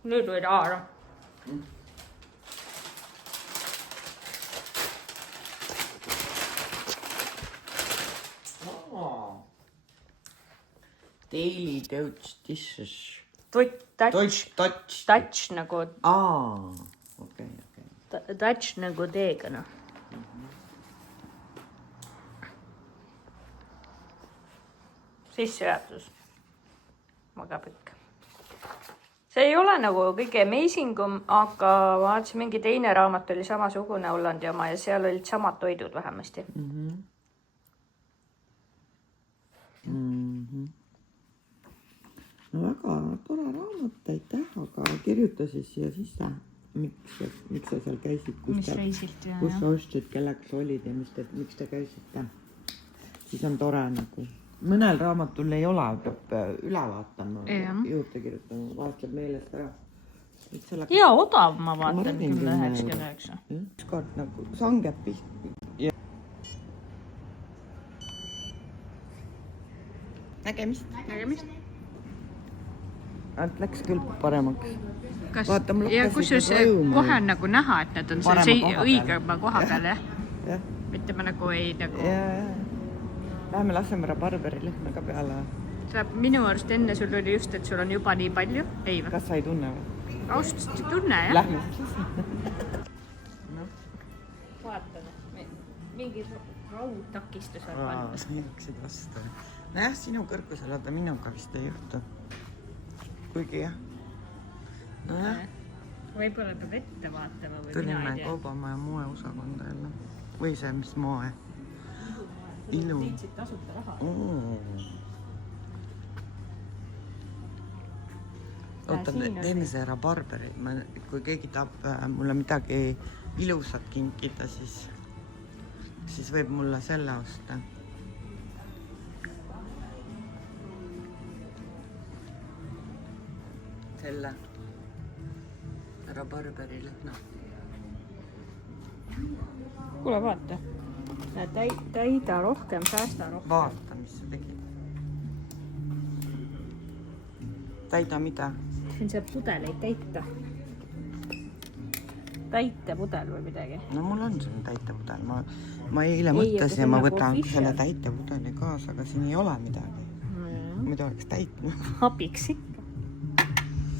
Nüüd võid aara. Daily Touch Dishes. Touch nagu... okei. Touch nagu teega, noh. Sissejuhatus. Väga pikk. See ei ole nagu kõige amazingum, aga vaatasin, mingi teine raamat oli samasugune Hollandi oma ja seal olid samad toidud vähemasti. No väga tore raamat, aitäh, aga kirjuta siis siia sisse, miks sa seal käisid, kus sa ostsid, kellega sa olid ja miks te käisite. Siis on tore nagu. Mõnel raamatul ei ole, peab üle vaatama, juurde kirjutama, vaatab meelest ära. Ja odav ma vaatan 10.99. Ükskord nagu sangepi. Nägemist. Läks küll paremaks. Ja kusjuures kohe on nagu näha, et need on õigema koha peal, jah? Mitte ma nagu ei nagu... Läheme laseme Barberi lehme ka peale. Minu arust enne sul oli just, et sul on juba nii palju. Ei või? Kas sa ei tunne või? Ausalt ei tunne, jah? Lähme siis. Vaatame. Mingi raudtakistus on pannud. Miiksid vastu. Nojah, sinu kõrgusel, aga minuga vist ei juhtu. Kuigi jah. Nojah. Võib-olla peab ette vaatama või Tulime mina ei tea. Kaubamaja moe osakonda jälle. Või see, mis moe? Ilu. Liitsid tasuta raha. Oota, teeme see Barberi. Kui keegi tahab mulle midagi ilusat kinkida, siis võib mulle selle osta. Selle Barberi lõhna. Kuule, vaata. Täida rohkem, säästa rohkem. Vaata, mis sa tegid. Täida mida? Siin saab pudeleid täita. Täitepudel või midagi. No mul on siin täitepudel. Ma eile mõtlesin ja ma võtan selle täitepudeli kaasa, aga siin ei ole midagi. Mida oleks täitma? Abiks ikka.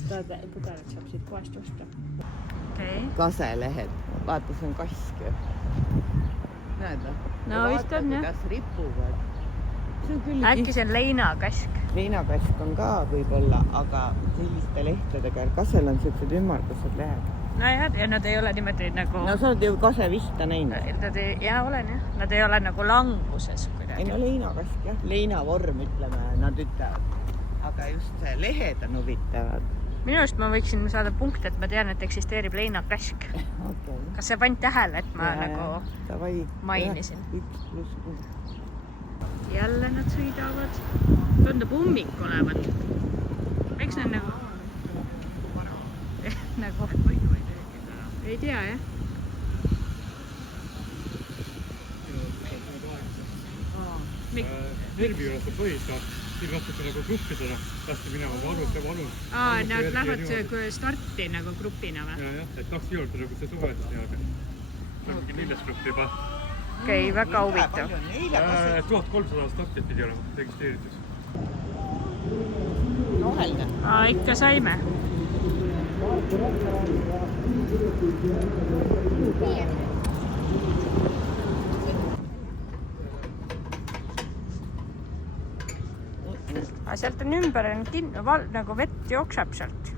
Seda pudelit saab siit poest osta. Kaselehed. Vaata, see on kask ju. Näed või? No vist on, jah. Kuidas ripuvad. Äkki see on leinakask. Leinakask on ka võib-olla, aga selliste lehtedega. Kasel on sellised ümmargused lehed. No jah, ja nad ei ole niimoodi nagu... No sa oled ju kasevista näinud. Ja olen, jah. Nad ei ole nagu languses kuidagi. Ei no leinakask, jah. Leinavorm, ütleme, nad ütlevad. Aga just see lehed on huvitavad. Minu arust ma võiksin saada punkt, et ma tean, et eksisteerib leinakask. Kas see pand tähele, et ma nagu mainisin? Jälle nad sõidavad. Tundub ummik olevat. Miks nad nagu... Ei tea, jah? Nervi juures on põhista. Siin lastakse nagu gruppidele, lasti minema valun. Nad lähevad starti nagu grupina või? Jah, et taksi juurde nagu see suvetus nii-aga. See on mingi 4. gruppi juba. Okei, väga huvitav. 1300 startit pidi olema registreeritud. Roheline. Ikka saime. Sealt on ümber nagu vett jookseb sealt.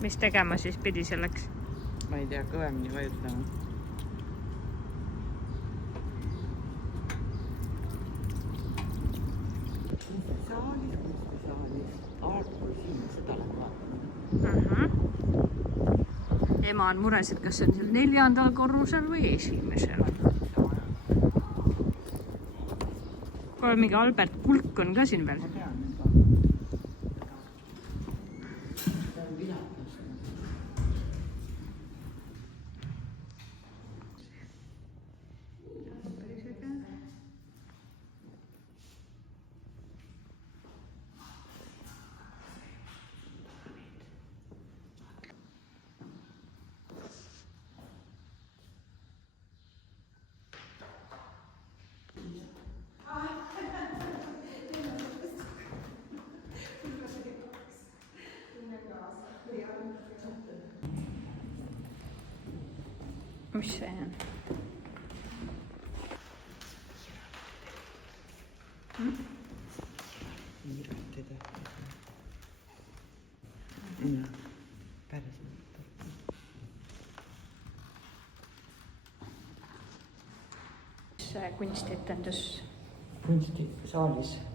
Mis tegema siis pidi selleks? Ma ei tea, kõvemini vajutama. Ema on mures, et kas see on seal 4. korrusel või 1. Mingi Albert Pulk on ka siin veel. mis see on? Kunstietendus.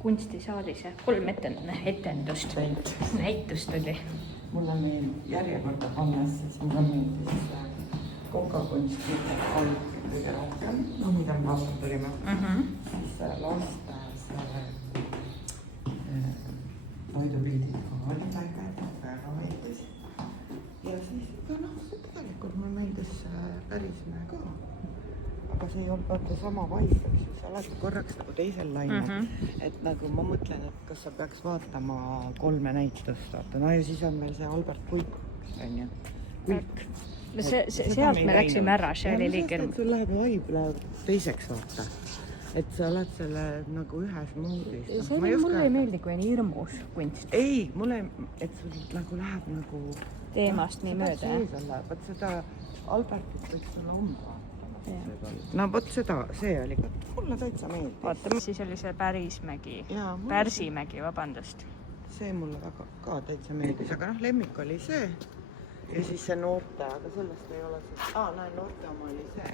Kunstisaalis, jah. 3 etendust. Näitust oli. Mulle meeldis järjekorda pannes, siis mulle meeldis konkakunst kõige rohkem, no mida me vastu tulime. Siis lastes toidupildid ka olid väga meeldis. Ja siis tegelikult mulle meeldis Pärismäe ka. Aga see ei olnud vaata sama vibe, siis alati korraks nagu teisel lainel. Et nagu ma mõtlen, et kas sa peaks vaatama 3 näitust, vaata. No ja siis on meil see Albert Kuik, on ju. Kuik. Sealt me läksime ära, see oli liiga. Sul läheb vibe läheb teiseks, vaata. Et sa oled selle nagu ühes moodis. See mulle ei meeldi, kui on hirmus kunst. Ei, mulle, et sul nagu läheb nagu teemast nii mööda. Vaat seda Albertit võiks sulle omba. No vot seda, see oli ka, mulle täitsa meeldis. Vaata, mis siis oli see Pärismägi, Pärsimägi, vabandust. See mulle väga ka täitsa meeldis, aga lemmik oli see. Ja siis see noorte, aga sellest ei ole see. Näe, noorte oma oli see.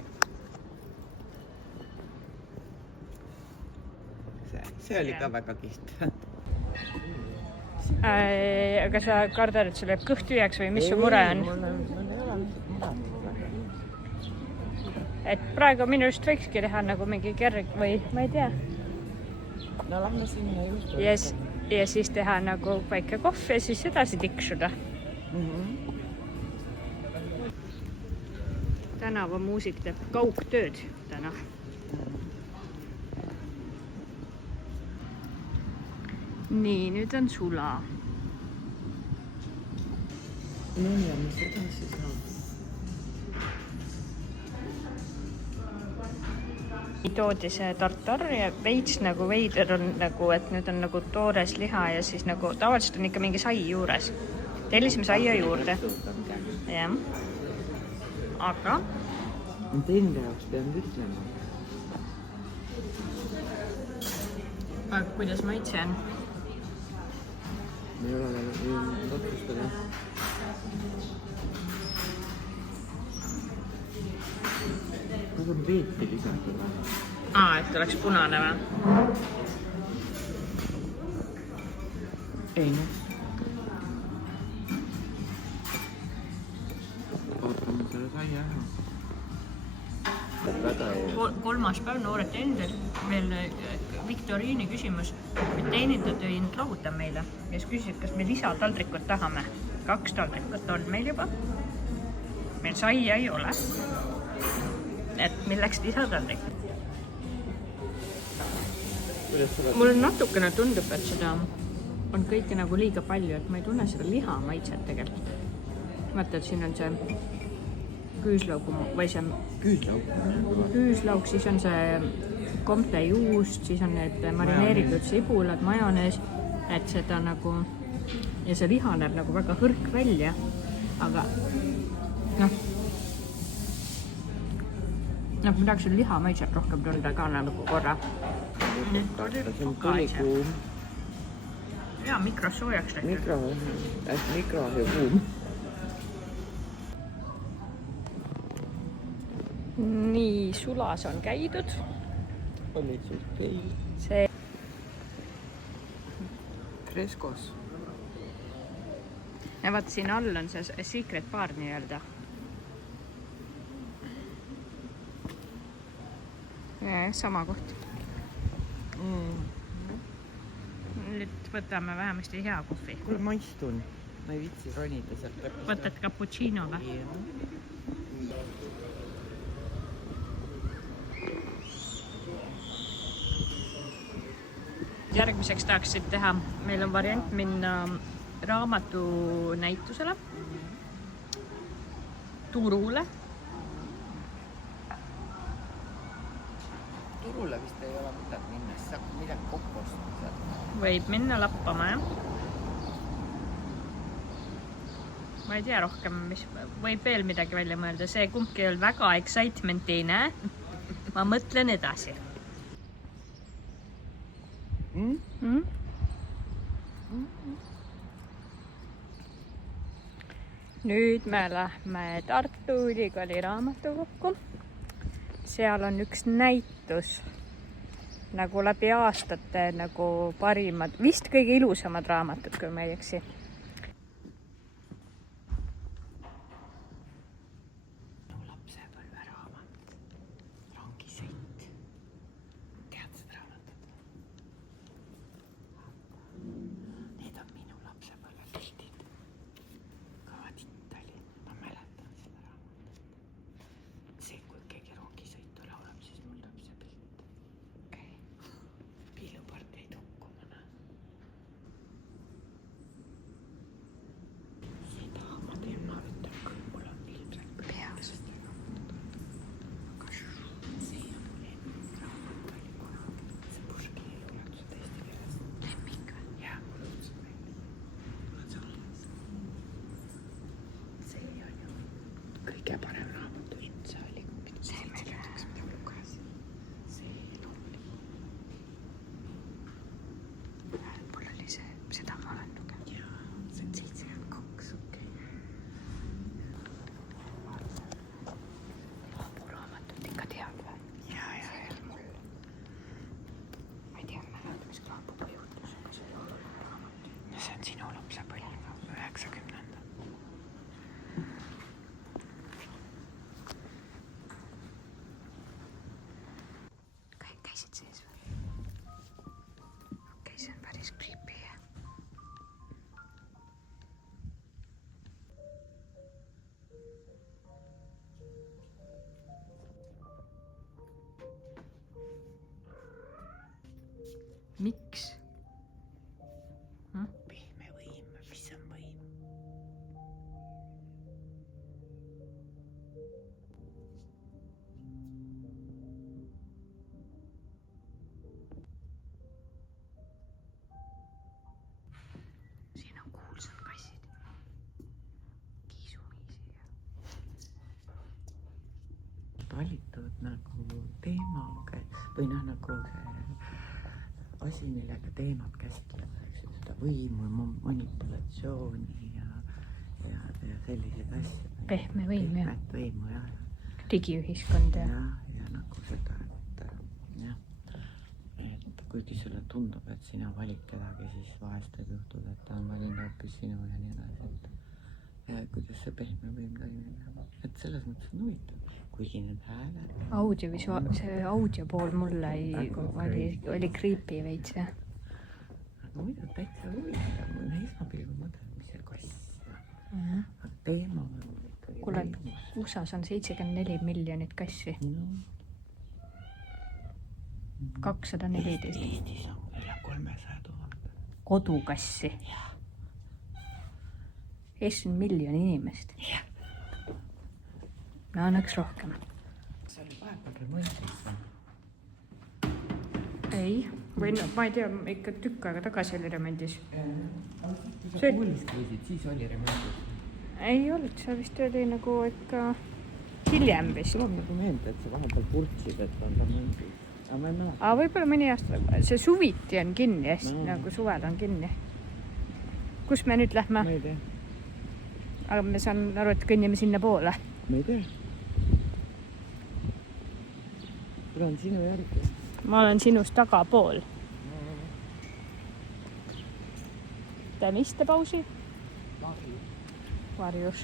See oli ka väga kiht. Aga sa kardad, et sul jääb kõht tühjaks või mis su mure on? Mul ei ole mure. Et praegu minu just võikski teha nagu mingi kerg või ma ei tea. No lähme sinna juurde. Ja siis teha nagu väike kohv ja siis edasi tiksuda. Tänavamuusik teeb kaugtööd täna. Nii, nüüd on sula. No ja mis edasi saab? Toodi see tartar ja veits nagu veider on nagu, et nüüd on nagu toores liha ja siis nagu tavaliselt on ikka mingi sai juures. Tellisime saia juurde. Jah. Aga? Teinde jaoks pean ütlema. Aga kuidas maitse on? Me ei ole veel otsustada. Kas on veeti lisatud? Et oleks punane või? Ei, noh. Vaatame selle saia ära. Kolmas päev noored teenindajad. Veel Viktoriini küsimus. Teenindaja tõi lahuta meile. Ja siis küsisid, kas me lisataldrikut tahame. 2 taldrikut on meil juba. Meil saia ei ole. Et milleks lisataldrik? Mulle natukene tundub, et seda on kõike nagu liiga palju, et ma ei tunne seda liha maitset tegelikult. Vaata, et siin on see küüslauk või see küüslauk, siis on see komte juust, siis on need marineeritud sibulad, majonees, et seda nagu ja see liha näeb nagu väga hõrk välja, aga ma tahaks selle liha maitset rohkem tunda ka nagu korra. Nüüd oli pokaalise. Ja, mikros soojaks tehtud. Mikro ja kuum. Nii, sulas on käidud. Olid sul keil? See Freskos. Ja vaat siin all on see secret bar nii-öelda. Ja, sama koht. Nüüd võtame vähemasti hea kohvi. Kuule, ma istun. Ma ei viitsi ronida sealt lõpust. Võtad cappuccino või? Järgmiseks tahaksid teha, meil on variant minna raamatunäitusele, Turule. Turule vist ei ole mõtet minna, siis saab midagi kokku osta. Võib minna lappama, jah. ma ei tea rohkem, mis võib veel midagi välja mõelda. See kumbki ei olnud väga excitement'ine. Ma mõtlen edasi. Nüüd me lähme Tartu Ülikooli raamatukokku. Seal on üks näitus nagu läbi aastate nagu parimad, vist kõige ilusamad raamatud, kui ma ei eksi. Lapsepõlve raamat, Rongisõit. Tead seda raamatut? Need on minu lapsepõlve pildid. Kõva titt oli, ma mäletan seda raamatut. See, kui keegi Rongisõitu laulab, siis mul tuleb see pilt. Okay. Piilupartei tukkumana. Seda ma teen, ma ütlen küll, mul on ilmselt peas. See on mul eelmine raamat oli kunagi. See Puškini luuletused eesti keeles. Lemmik või? Jaa, mul õudselt meeldis. See on ju kõige parem raamat üldse oli. See meeldis, mida ma lugesin. See oli. Mul oli see, seda ma olen lugenud. Jaa, see on 72, okei. Laaburaamatut ikka tead või? Jaa. Mul. Ma ei tea, mis Laabuga juhtus, aga see ei ole raamat. No see on sinu lapsepõlv, 90. Käisid sees või? Okei, see on päris creepy. Miks? Pehme võim, mis on võim? Siin on kuulsad kassid. Kiisumiisi ja... valitud nagu teemaga või nagu see asi, millega teemad käsitlevad, seda võimu, manipulatsiooni ja selliseid asju. Pehme võim, jah. Pehmet võimu, jah. Digiühiskond ja... Ja nagu seda, et kuigi sulle tundub, et sina valid kedagi, siis vahest võib juhtuda, et ta on valinud hoopis sinu ja nii edasi. Ja kuidas see pehme võim toimib. Et selles mõttes on huvitav, kuigi need hääled. See audio pool mulle oli creepy veits, jah. Aga muidu täitsa huvitav, ma esmapilgul mõtlen, mis see kass. Aga teema on ikkagi kuule, USAs on 74 miljonit kassi. 214. Eestis on üle 300 000. Kodukassi. Eestis on miljon inimest. No annaks rohkem. See oli vahepeal remontis või? Ei, või no, ma ei tea, ikka tükk aega tagasi oli remondis. Kui sa koolis käisid, siis oli remontis? Ei olnud, see vist oli nagu ikka hiljem vist. Tuleb nagu meelde, et sa vahepeal purtsid, et on remondis. Aga ma ei mäleta. Aga võib-olla mõni aasta, see suviti on kinni, nagu suvel on kinni. Kus me nüüd lähme? Ma ei tea. Aga me saan aru, et kõnnime sinna poole. Ma ei tea. Tulen sinu järgi. Ma olen sinust tagapool. Teeme istepausi. Varjus.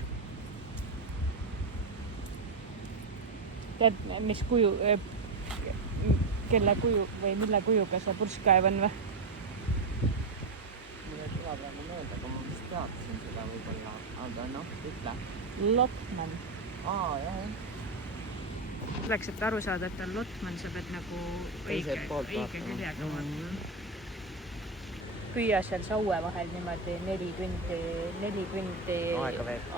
Tead, mis kuju, kelle kuju või mille kujuga see purskkaev on või? Mulle tuleb praegu mööda, aga ma vist teadsin seda võib-olla, aga ütle. Lotman. Jah. Selleks, et aru saada, et on Lotman, sa pead nagu õige küljega vaatama. Püüa seal saue vahel niimoodi 4 tundi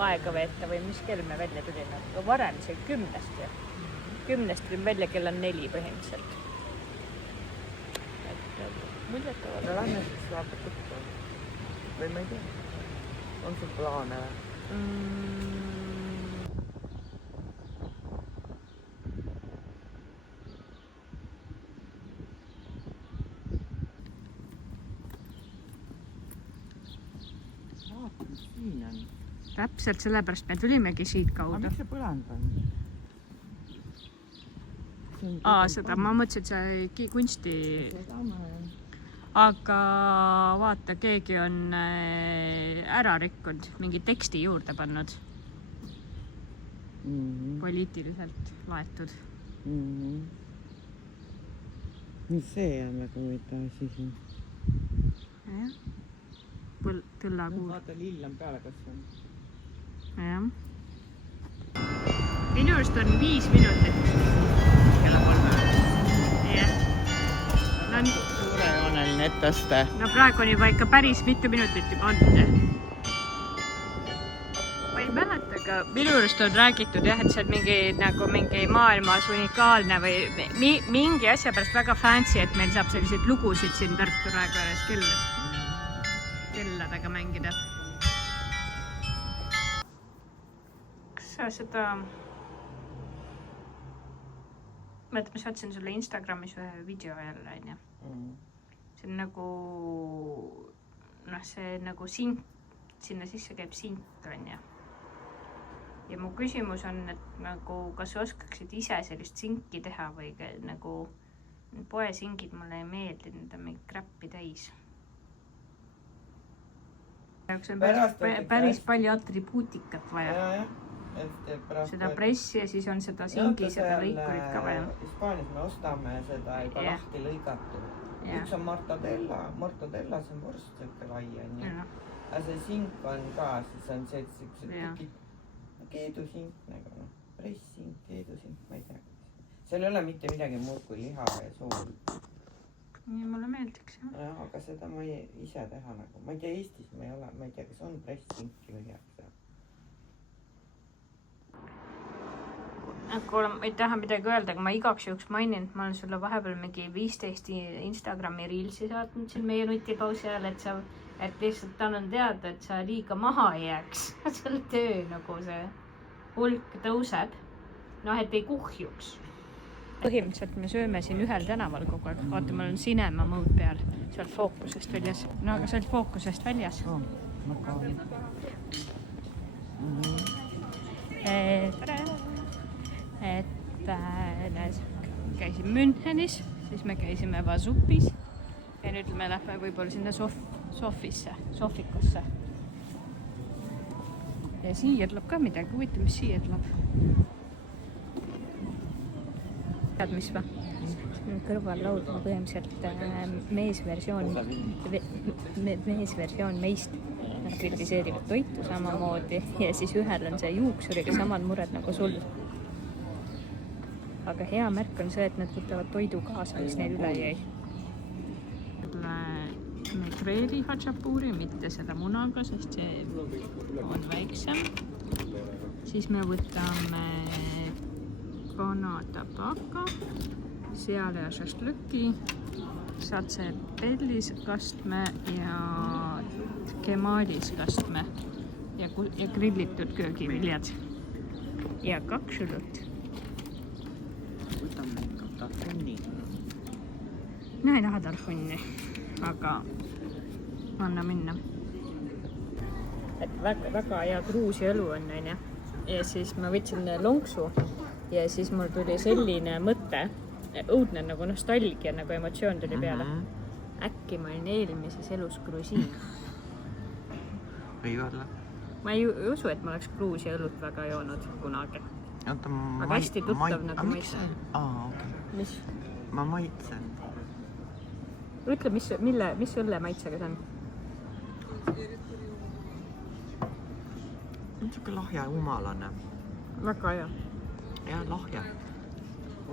aega veeta või mis kell me välja tulime. Varem see 10-st ju. 10-st tulime välja, kell on 4 põhimõtteliselt. Muljetavad. Lähme siis vaata kuttu. Või ma ei tea. On sul plaane või? vaata, mis siin on. Täpselt sellepärast me tulimegi siit Aga kaudu. miks see põrand on? Seda ma mõtlesin, et see kunsti... Seda ma olen. Aga vaata, keegi on ära rikkunud, mingi teksti juurde pannud. Poliitiliselt laetud. Mis see on väga huvitav siis? Jah. Tõllakuur. Vaata, lill on peale kasvanud. Jah. Minu arust on 5 minutit. Kella 3. Jah. No, suurejooneline etteaste. no praegu on juba ikka päris mitu minutit juba olnud. Ma ei mäleta, aga minu arust on räägitud jah, et see on mingi maailmas unikaalne või mingi asja pärast väga fancy, et meil saab selliseid lugusid siin Tartu Raekõres kelladega mängida. Kas sa seda... Mõtled, ma saatsin sulle Instagramis ühe video jälle, on ju? See on nagu... see nagu sink, sinna sisse käib sink, on ju? Ja mu küsimus on, et nagu, kas sa oskaksid ise sellist sinki teha või nagu poesingid mulle ei meeldi, need on mingi kräppi täis. Jaoks on päris palju atribuutikat vaja. Seda pressi ja siis on seda singi, seda lõikurit ka vaja. Hispaanias me ostame seda juba lahti lõigatud. Üks on mortadella, see on vorst selline lai on ju. Aga see sink on ka, siis on see tükid keedusink nagu, pressink, keedusink, ma ei tea. Seal ei ole mitte midagi muud kui liha ja sool. Nii mulle meeldiks, jah. Aga seda ma ei ise teha nagu. Ma ei tea, Eestis ma ei ole, ma ei tea, kas on pressinki või heaks. Kuule, ma ei taha midagi öelda, aga ma igaks juhuks mainin, et ma olen sulle vahepeal mingi 15 Instagrami reelsi saatnud siin meie nutipausi ajal, et lihtsalt annan teada, et sa liiga maha ei jääks. Selle töö nagu see hulk tõuseb. Et ei kuhjuks. Põhimõtteliselt me sööme siin ühel tänaval kogu aeg. Vaata, mul on cinema mode peal. See on fookusest väljas. No aga see on fookusest väljas. Käisin Münchenis, siis me käisime Vasupis ja nüüd me lähme võib-olla sinna Sofikusse. Ja siirdlab ka midagi, huvitav, mis siirdlab. Tead, mis va? Kõrvallaud on põhimõtteliselt meesversioon meist. Nad kritiseerivad toitu samamoodi ja siis ühel on see juuksuriga samad mured nagu sul. Aga hea märk on see, et nad võtavad toidu kaasa, mis neil üle jäi. Kreeli hatsapuri, mitte seda munaga, sest see on väiksem. Siis me võtame kanatabaka, seale ja šaštlõki, satsepellis kastme ja kemalis kastme ja grillitud köögiviljad ja 2 õlut. Võtame ikka tarfunni. No ei taha tarfunni, aga anna minna. Et väga hea Gruusi õlu on, on ja? Ja siis ma võtsin lonksu ja siis mul tuli selline mõte, õudne nagu nostalgia, nagu emotsioon tuli peale. Äkki ma olin eelmises elus grusiin. Või olla? Ma ei usu, et ma oleks Gruusi õlut väga joonud kunagi. Aga hästi tuttav nagu maitsen. Mis? Ma maitsen. Ütle, mis õlle maitsega see on? Niisugune lahja ja umalane. Väga hea. Ja, lahja.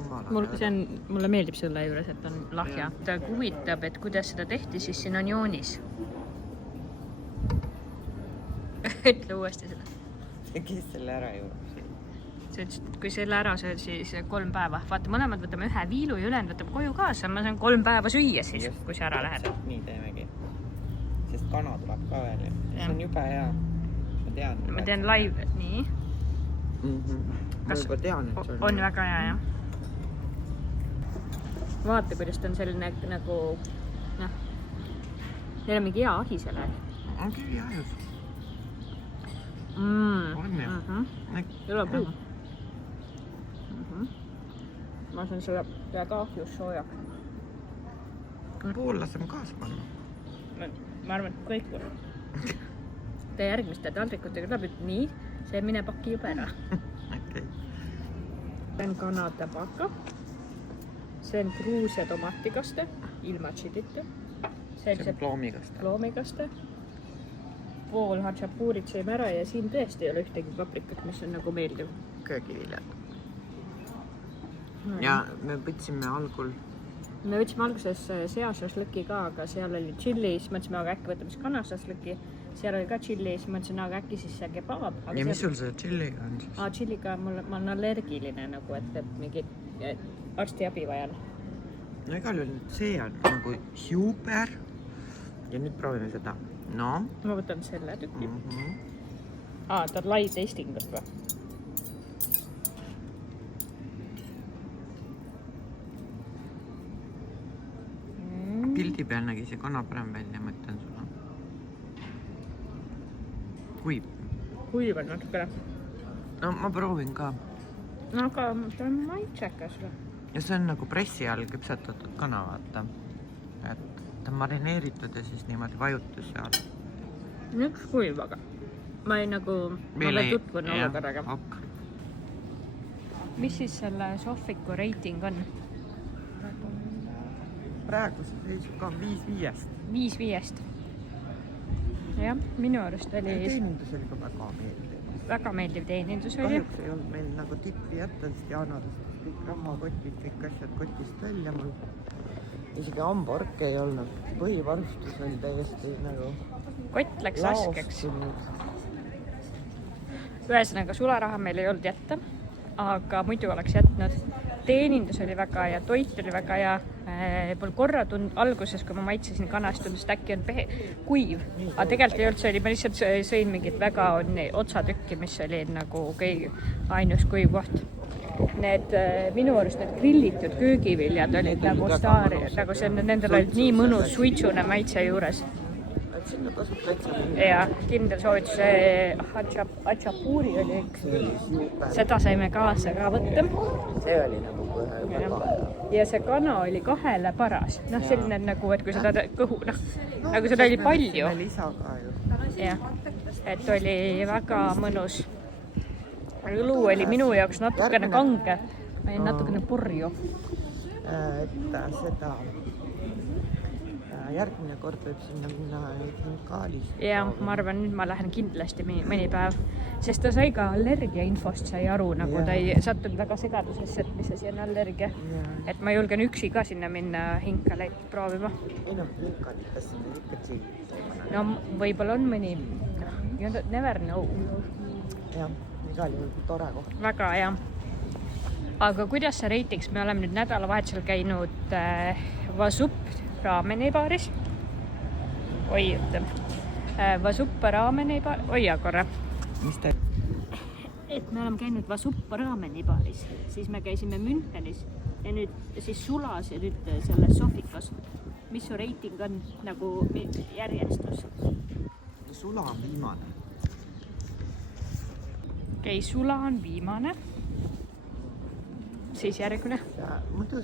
Umalane. Mulle meeldib selle juures, et on lahja. Ta huvitab, et kuidas seda tehti, siis siin on joonis. Ütle uuesti seda. Kes selle ära juurde? Kui selle ära sööd, siis 3 päeva. Vaata, mõlemad võtame 1 viilu ja ülejäänud võtab koju kaasa. Ma saan 3 päeva süüa siis, kui see ära läheb. Nii teemegi. Sest kana tuleb ka veel. See on jube hea. tean. Ma teen live, nii. Ma juba tean, et see on väga hea, jah. Vaata, kuidas ta on selline nagu, noh, neil on mingi hea ahi selle. On küll ajus. On jah. Jõle puu. Ma saan selle väga ahjus soojaks. Pool laseme kaasa panna. Ma arvan, et kõik on. Te järgmiste taldrikutega tuleb, et nii, see mine paki juba ära. Okay. See on kanatabaka. See on Gruusia tomatikaste, ilma tšilita. See on ploomigaste. Ploomigaste. Pool hatšapuurit sõime ära ja siin tõesti ei ole ühtegi paprikat, mis on nagu meeldiv. Köögiviljad. Ja me võtsime alguses seašašlõki ka, aga seal oli tšilli, siis mõtlesime, aga äkki võtame siis kanašašlõki. Seal oli ka tšilli, siis mõtlesin, aga äkki siis see kebab. Ja mis sul see tšilliga on siis? Tšilliga ma olen allergiline nagu, et mingi arstiabi vajan. No igal juhul see on nagu super. Ja nüüd proovime seda. No? Ma võtan selle tüki. Ta on live tastingut või? Pildi peal nägi see kana parem välja, mõtlen sulle. Kuiv. Kuiv on natukene. No ma proovin ka. No aga ta on maitsekas või? Ja see on nagu pressi all küpsetatud kana, vaata. Et ta on marineeritud ja siis niimoodi vajutus seal. Üks kuiv, aga ma ei nagu... Ma veel tutvun olukorraga. Mis siis selle Sofiku reiting on? Praeguse seisuga 5-5. 5-5. Jah, minu arust oli... Teenindus oli ka väga meeldiv. Väga meeldiv teenindus oli. Kahjuks ei olnud meil nagu tippi jätta, sest jaanuarist kõik ramakotid, kõik asjad kotist välja mul. Isegi hamborke ei olnud. Põhivarustus oli täiesti nagu... Kott läks laskeks. Ühesõnaga, sularaha meil ei olnud jätta, aga muidu oleks jätnud. Teenindus oli väga hea, toit oli väga hea. Pole korra alguses, kui ma maitsesin kanast, tundus, et äkki on kuiv. Aga tegelikult ei olnud, see oli, ma lihtsalt sõin mingit väga otsatükki, mis oli nagu ainus kuiv koht. Minu arust need grillitud köögiviljad olid nagu staari, nagu see, nendel olid nii mõnus suitsune maitse juures. Sinna tasub täitsa. Ja kindel soovitus, hatšapuuri oli üks. Seda saime kaasa ka võtta. See oli nagu väga. Ja see kana oli 2 paras. Noh, selline nagu, et kui seda kõhu, nagu seda oli palju. Lisa ka ju. Jah, et oli väga mõnus. Õlu oli minu jaoks natukene kange. Ma olin natukene purju. Et seda... Järgmine kord võib sinna minna kaalis. Ja, ma arvan, nüüd ma lähen kindlasti mõni päev, sest ta sai ka allergia infost sai aru, nagu ta ei sattunud väga segadusesse, et mis asi on allergia. Et ma julgen üksi ka sinna minna hinkaleid proovima. Ei noh, hinkalitas sinna ikka tšilli. No võib-olla on mõni, you never know. Jah, igal juhul tore koht. Väga hea. Aga kuidas see reitiks? Me oleme nüüd nädalavahetusel käinud Vasup raameni baaris. Oi, Vasuppa raameni baaris. Oi, korra. Mis te? Et me oleme käinud Vasuppa raameni baaris. Siis me käisime Münchenis ja nüüd siis sulas ja nüüd selles Sofikas. Mis su reiting on nagu järjestus? Sula on viimane. Okei, sula on viimane. Siis järgmine. Muidu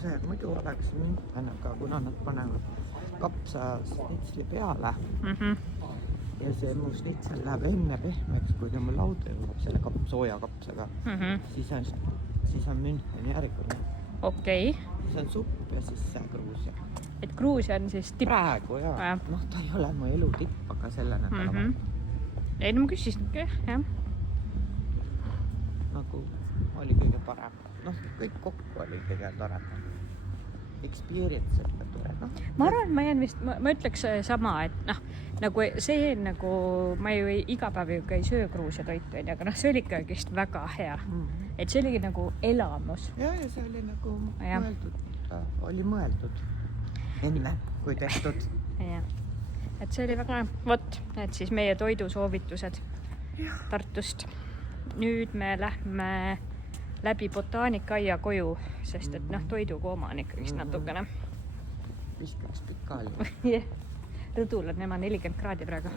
oleks München, aga kuna nad panevad kapsa snitsli peale ja see mu snitsel läheb enne pehmeks, kui ta mu lauda jõuab selle sooja kapsaga, siis on München järgmine. Okei. Siis on supp ja siis Gruusia. Et Gruusia on siis tipp? Praegu, jaa. Noh, ta ei ole mu elu tipp, aga selle nädala Ei, no ma küsisingi, jah. Nagu oli kõige parem. Noh, kõik kokku oli kõige toredam. Experience oli ka tore, noh. Ma arvan, ma jään vist, ma ütleks sama, et nagu see nagu, ma ju iga päev ju ei söö Gruusia toitu, aga see oli ikkagi väga hea. Et see oligi nagu elamus. Ja see oli nagu mõeldud enne, kui tehtud. Ja. Et see oli väga hea. Vot, et siis meie toidusoovitused. Tartust. Nüüd me lähme läbi botaanikaaia koju, sest et toidukooma on ikkagist natukene. Viskaks pikali. Rõdul on nema 40 kraadi praegu.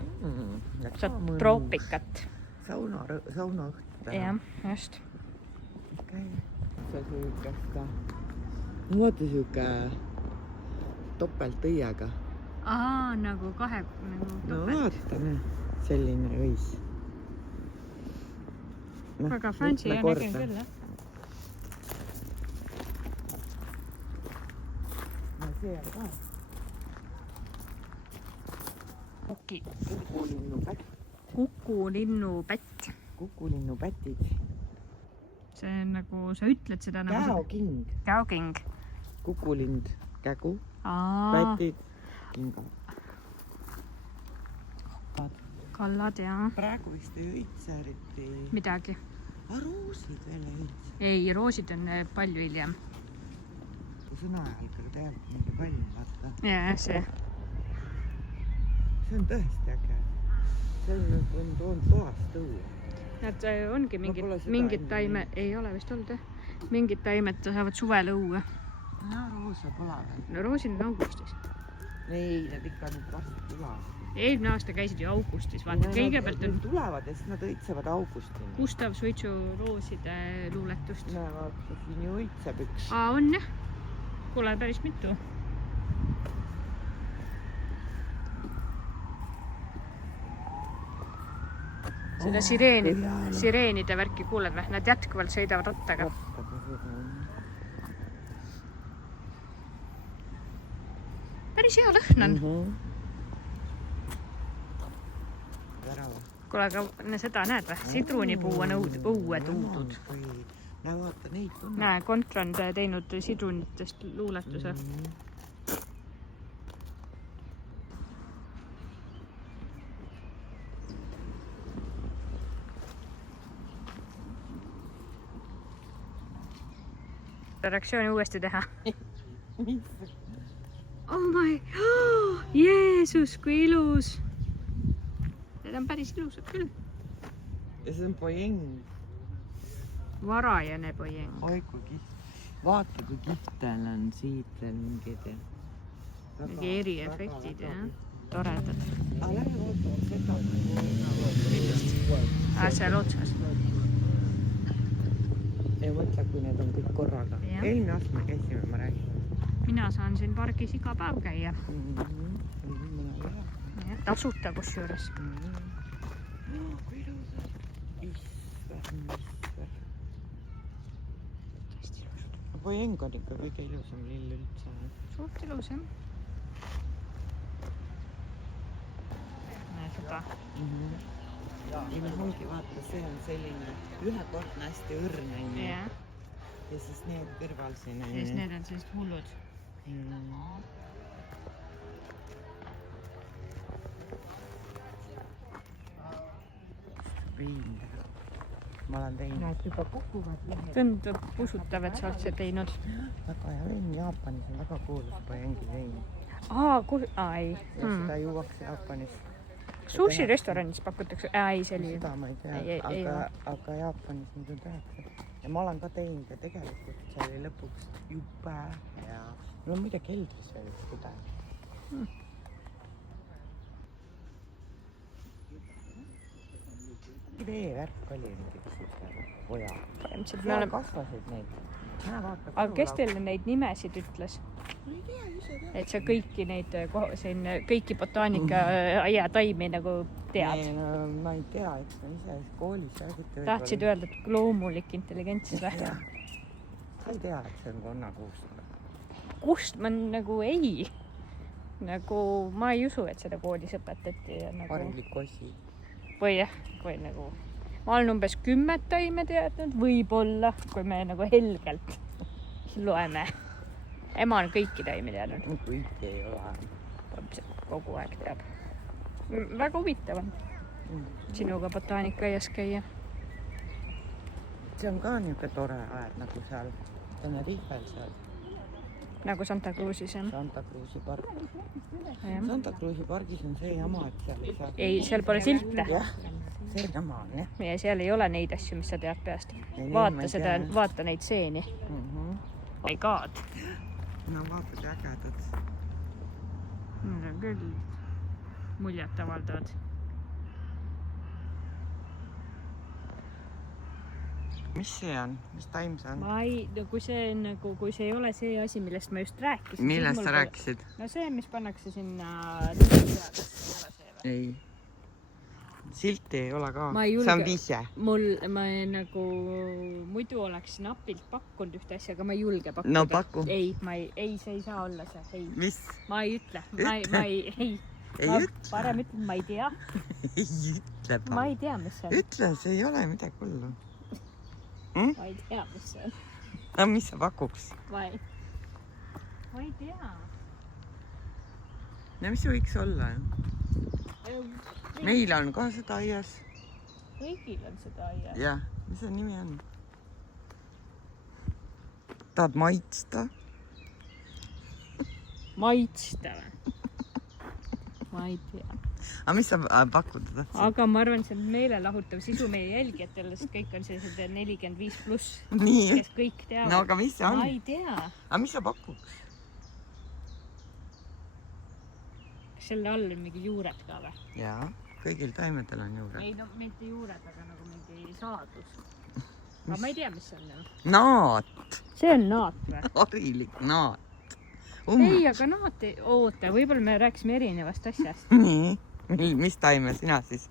Saad troopikat. Sauna õht. Jah, just. See süükest. Vaata siuke topeltõiega. Nagu kahe No vaata, selline õis. Väga fancy ja nägin küll, jah. See on ka. Kukulinnupätt. Kukulinnupätid. See on nagu, sa ütled seda nagu... Käoking. Käoking. Kukulind, kägu, pätid, kingad. Kallad, jah. Praegu vist ei õitse eriti. Midagi. Roosid veel ei õitse. Ei, roosid on palju hiljem. Kui sõna ajal ka tead mingi palju vaata. Jaa, see. See on tõesti äge. See on toast õue. Nad ongi mingid taime, ei ole vist olnud, mingid taimed saavad suvel õue. Roose pole veel. No roosin on augustis. Ei, need ikka nüüd varsti tulevad. Eelmine aasta käisid ju augustis, vaata, kõigepealt on... Tulevad ja siis nad õitsevad augustini. Gustav Suitsu rooside luuletust. Näe, vaata, siin ju õitseb üks. On jah. Kuule päris mitu. Seda sireenide värki kuuled või? Nad jätkuvalt sõidavad rattaga. Päris hea lõhn on. Kuule, aga seda näed või? Sidrunipuu on õue tuudud. Näe, vaata neid tunne. Näe, Kontra on teinud sidrunitest luuletuse. Reaktsiooni uuesti teha. Oh my, Jeesus, kui ilus. Need on päris ilusad küll. Ja see on pojeng. Varajane pojeng. Oi, kui kiht. Vaata, kui kihtel on siit veel mingid. Mingi eriefektid, jah. Toredad. Lähe vaata seda. Seal otsas. Ja mõtle, kui need on kõik korraga. Eelmine aasta me käisime, ma räägin. Mina saan siin pargis iga päev käia. Tasuta kus juures. Kui ilusad. Pojeng on ikka kõige ilusam lill üldse. Suurt ilus, jah. Näe seda. Ongi, vaata, see on selline ühekordne hästi õrn. Ja siis need kõrval siin. Ja siis need on sellist hullud. Viin. Ma olen teinud. Näed, juba kukuvad. Tundub usutav, et sa oled see teinud. Väga hea vein. Jaapanis on väga kuulus pojengi vein. Ei. Ja seda juuakse Jaapanis. Sushi restoranis pakutakse? Ei, selline. Seda ma ei tea, aga Jaapanis nüüd on tehakse. Ja ma olen ka teinud ja tegelikult see oli lõpuks jube hea. Mul on muide keldris veel üks pudel. Veevärk oli mingi poja. Seal kasvasid neid. Aga kes teile neid nimesid ütles? Et sa kõiki neid kõiki botaanika ja taimi nagu tead? Ei, no ma ei tea, et ma ise koolis räägiti. Tahtsid öelda, et loomulik intelligentsis või? Sa ei tea, et see on konnakuust? Kust? Ma nagu ei. Nagu ma ei usu, et seda koolis õpetati. Harilik osi. Või jah, kui nagu... Ma olen umbes 10 taime teadnud, võib-olla, kui me nagu helgelt loeme. Ema on kõiki taimi teadnud. Kõiki ei ole. Kogu aeg teab. Väga huvitav on sinuga botaanikaaias käia. See on ka niisugune tore aed nagu seal Tenerifel seal. Nagu Santa Cruzis, jah? Santa Cruzi park. Santa Cruzi pargis on see jama, et seal... Ei, seal pole silte. Jah, see jama on, jah. ja seal ei ole neid asju, mis sa tead peast. Ei, Vaata ma ei seda, tea. vaata neid seeni. My god. No vaata, kui ägedad. Need on küll muljet avaldavad. Mis see on? Mis taim see on? Kui see on nagu, kui see ei ole see asi, millest ma just rääkisin. Millest sa rääkisid? No see, mis pannakse sinna ei. Silti ei ole ka. Ma ei julge. See on vihje. Ma nagu muidu oleks napilt pakkunud ühte asja, aga ma ei julge pakkuda. No paku. Ei, see ei saa olla see. Ei. Mis? Ma ei ütle. Ei ütle. Parem ütlen, ma ei tea. Ei ütle. Ma ei tea, mis see on. Ütle, see ei ole midagi hullu. Ma ei tea, mis see on. No mis sa pakuks? Ma ei tea. No mis see võiks olla? Meil on ka seda aias. Kõigil on seda aias. Jah, mis see nimi on? Tahad maitsta? Maitsta või? Ma ei tea. Aga mis sa pakkuda tahtsid? Aga ma arvan, see on meelelahutav sisu meie jälgijatele, sest kõik on sellised 45+, Nii. kes kõik teavad. No aga mis see on? Ma ei tea. Aga mis sa pakuks? Kas selle all on mingi juured ka või? Jaa, kõigil taimedel on juured. Ei, no mitte juured, aga nagu mingi saadus. Aga ma ei tea, mis see on. Naat. See on naat või? Harilik naat. Ei, aga naat ei... Oota, võib-olla me rääkisime erinevast asjast. Nii. Mis taime sina siis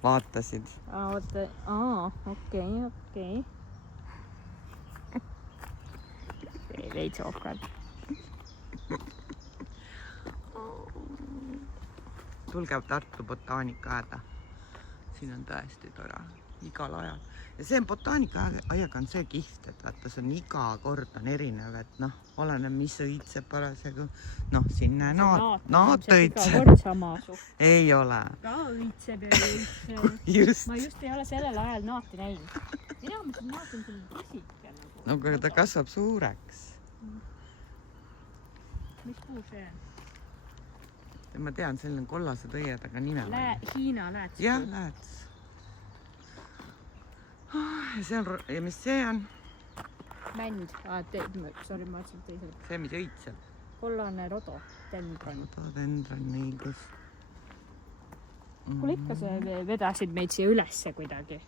vaatasid? Oota, okei. See veits ohkad. Tulge Tartu botaanikaaeda. Siin on tõesti tore. Igal ajal. Ja see botaanikaajaga on see kihvt, et vaata, see on iga kord on erinev, et noh, oleneb, mis õitseb parasjagu. Noh, sinna naat õitseb. Iga kord sama suht. Ei ole. Ka õitseb ja õitseb. Just. Ma just ei ole sellel ajal naati näinud. Mina mõtlen, naat on selline tõsike nagu. No aga ta kasvab suureks. Mis puu see on? Ma tean, selline kollased õied, aga nime. Hiina lääts. Jah, lääts. Ja see on, ja mis see on? Mänd. Sorry, ma ütlesin teisel. See, mis õitseb. Kollane rodo. Dendron. Dendron, õigus. Kuule ikka see vedasid meid siia ülesse kuidagi.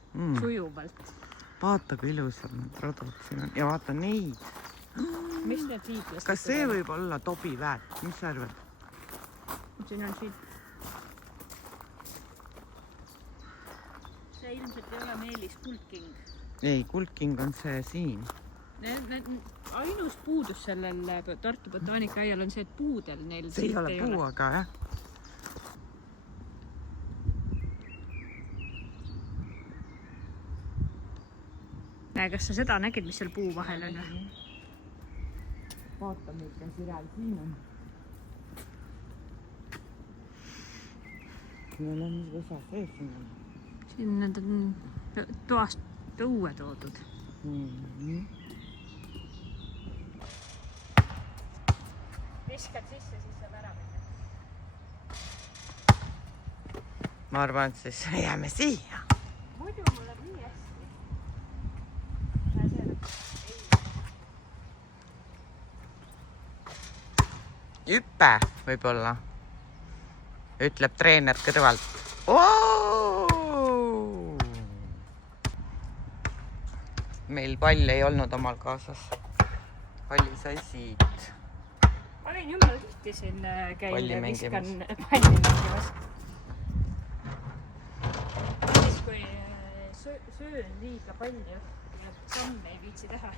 Sujuvalt. Vaata, kui ilusad need rodod siin on. Ja vaata neid. Mis need liitlased? Kas see võib olla tobiväät? Mis sa arvad? Siin on siit. See ilmselt ei ole Meelis kuldking. Ei, kuldking on see siin. Ainus puudus sellel Tartu botaanikaaial on see, et puudel neil see ei ole puu, aga jah. Kas sa seda nägid, mis seal puu vahel on? Vaata, milline sirel siin on. Siin on mis osa sees siin on. Siin need on toast õue toodud. Viskad sisse, siis saab ära minna. Ma arvan, et siis jääme siia. Muidu mul läheb nii hästi. Hüppe võib-olla, ütleb treener kõrvalt. Meil pall ei olnud omal kaasas. Palli sai siit. Ma olin jumala tihti siin käin ja viskan palli mängimas. Siis kui söön liiga palju ja samme ei viitsi teha,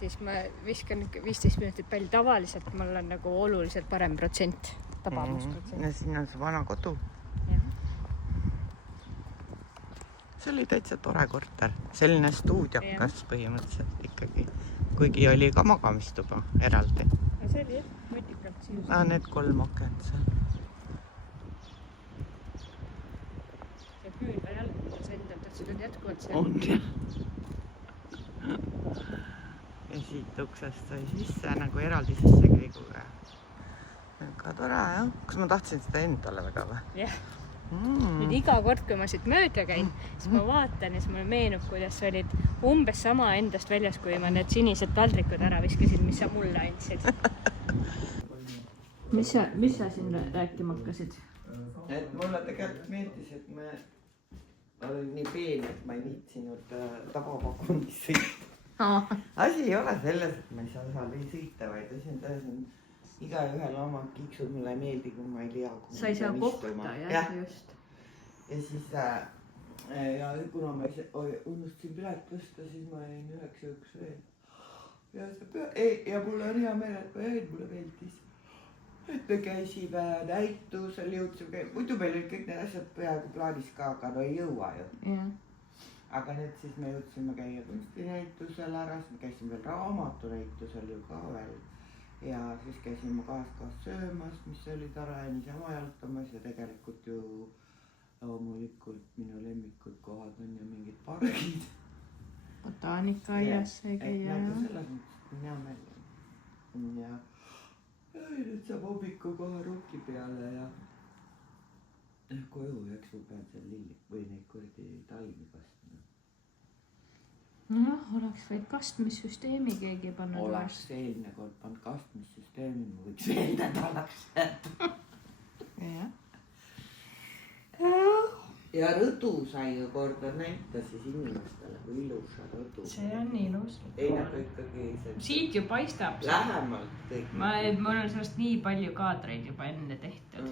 siis ma viskan 15 minutit palli. Tavaliselt mul on nagu oluliselt parem protsent, tabamusprotsent. Ja siin on see vana kodu. See oli täitsa tore korter. Selline stuudiokas põhimõtteliselt ikkagi. Kuigi oli ka magamistuba eraldi. See oli jah, võtikalt siin. Need 3 akent seal. See küünla jalgutas endalt, et siin on jätkuvalt see. On jah. Ja siit uksest sai sisse nagu eraldi sisse kõiguga. Väga tore jah. Kas ma tahtsin seda endale väga või? Jah. Nüüd iga kord, kui ma siit mööda käin, siis ma vaatan ja siis mulle meenub, kuidas sa olid umbes sama endast väljas, kui ma need sinised taldrikud ära viskasin, mis sa mulle andsid. Mis sa siin rääkima hakkasid? Et mulle tegelikult meeldis, et ma olen nii peen, et ma ei viitsinud tabapakundis sõita. Asi ei ole selles, et ma ei saa seal ei sõita, vaid asi on selles, et igaühel oma kiksud, mulle ei meeldi, kui ma ei tea. Sa ei saa kohta, jah, just. Ja siis, ja kuna ma unustasin pilet tõsta, siis ma jäin 9 veel. Ja mulle on hea meel, et ma jäin, mulle meeldis. Et me käisime näitusel, jõudsime, muidu meil olid kõik need asjad peaaegu plaanis ka, aga no ei jõua ju. Aga nüüd siis me jõudsime käia kunstinäitusel ära, siis me käisime veel raamatunäitusel ju ka veel. Ja siis käisime kaas söömas, mis oli tore ja niisama jalutamas ja tegelikult ju loomulikult minu lemmikud kohad on ju mingid pargid. Botaanikaaljas sai käia. Nagu selles mõttes on hea meel. Ja nüüd saab hommiku kohe ruki peale ja koju ja eks ma pean seal lilli või neid kurdi taimi kastma. Noh, oleks võid kastmissüsteemi keegi pannud. Oleks eelne kord pannud kastmissüsteemi, ma võiks veel nädalaks jätta. Ja rõdu sai ju korda näita siis inimestele, kui ilus on rõdu. See on ilus. Ei nagu ikkagi see... Siit ju paistab. Lähemalt kõik. Mul on sellest nii palju kaadreid juba enne tehtud.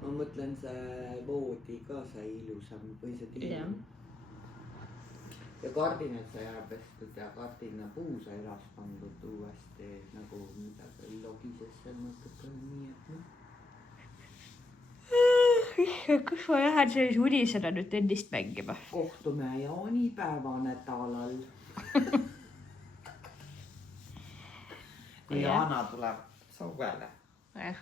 Ma mõtlen see voodi ka sai ilusam või see tiim. Ja kardinad sai ära pestud ja kardina puu sai elas pandud uuesti nagu midagi logises seal natuke nii, et Kus ma lähen sellise unisena nüüd tennist mängima? Kohtume jaanipäeva nädalal. Kui Jaana tuleb suvele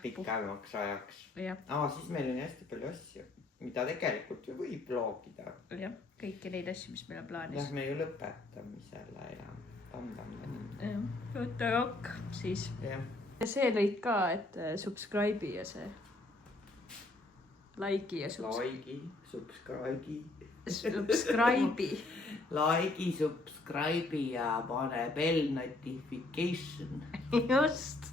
pikemaks ajaks. Siis meil on hästi palju asju, mida tegelikult ju võib loogida. Jah, kõiki neid asju, mis meil on plaanis. Jah, me ju lõpetamisele ja tamdamdamine. Võtta rokk siis. Ja see lõid ka, et subscribe'i ja see like'i ja subscribe'i. Like'i, subscribe'i ja pane bell notification. Just.